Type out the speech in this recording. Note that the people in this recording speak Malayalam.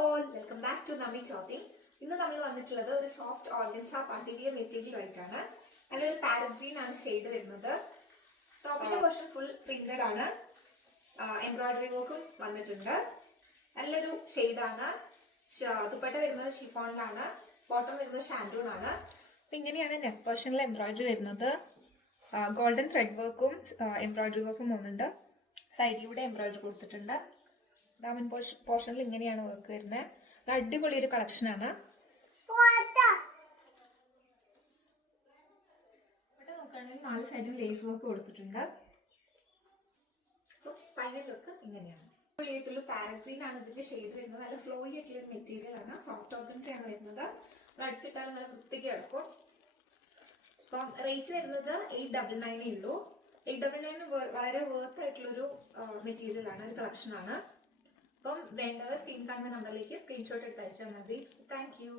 All welcome back to Nammi clothing. ഇന്ന് നമ്മൾ വന്നിട്ടുള്ളത് ഒരു soft organza party wear material ആയിട്ടാണ്. നല്ലൊരു പാരറ്റ് ഗ്രീൻ ആണ് ഷെയ്ഡ് വരുന്നത്. ടോപ്പിന്റെ പോർഷൻ ഫുൾ പ്രിന്റഡ് ആണ്. എംബ്രോയിഡറി വർക്കും വന്നിട്ടുണ്ട്. നല്ലൊരു ഷെയ്ഡാണ്. ദുപ്പട്ട വരുന്നത് ഷിഫോണിലാണ്. ബോട്ടം വരുന്നത് ഷാൻഡൂൺ ആണ്. അപ്പൊ ഇങ്ങനെയാണ് നെക്ക് പോർഷനിൽ എംബ്രോയിഡറി വരുന്നത്. ഗോൾഡൻ ത്രെഡ് വർക്കും എംബ്രോയിഡറി വർക്കും പോകുന്നുണ്ട്. സൈഡിലൂടെ എംബ്രോയിഡറി കൊടുത്തിട്ടുണ്ട്. ഡാമൻ പോർഷനിൽ ഇങ്ങനെയാണ് വർക്ക് വരുന്നത്. അടിപൊളി ഒരു കളക്ഷൻ ആണ്. ഇവിടെ നോക്കുകയാണെങ്കിൽ 4 സൈഡും ലേസ് വർക്ക് കൊടുത്തിട്ടുണ്ട്. ഫൈനൽ ലുക്ക് ഇങ്ങനെയാണ്. അടിപൊളിയായിട്ടുള്ള പാരറ്റ് ഗ്രീൻ ആണ് ഇതിന്റെ ഷെയ്ഡ് വരുന്നത്. നല്ല ഫ്ലോയി ആയിട്ടുള്ള ഒരു മെറ്റീരിയൽ ആണ്. സോഫ്റ്റ് ഓർഗൻസ ആണ് വരുന്നത്. അടിച്ചിട്ടാലും നല്ല വൃത്തിക്ക് കിടക്കും. അപ്പം റേറ്റ് വരുന്നത് 899 ഉള്ളൂ. 899 വളരെ വർത്ത് ആയിട്ടുള്ളൊരു മെറ്റീരിയൽ ആണ്, ഒരു കളക്ഷൻ ആണ്. അപ്പം വേണ്ടവർ സ്ക്രീൻ കാണുന്ന നമ്പറിലേക്ക് സ്ക്രീൻഷോട്ട് എടുത്ത് അയച്ചാൽ മതി. Thank you.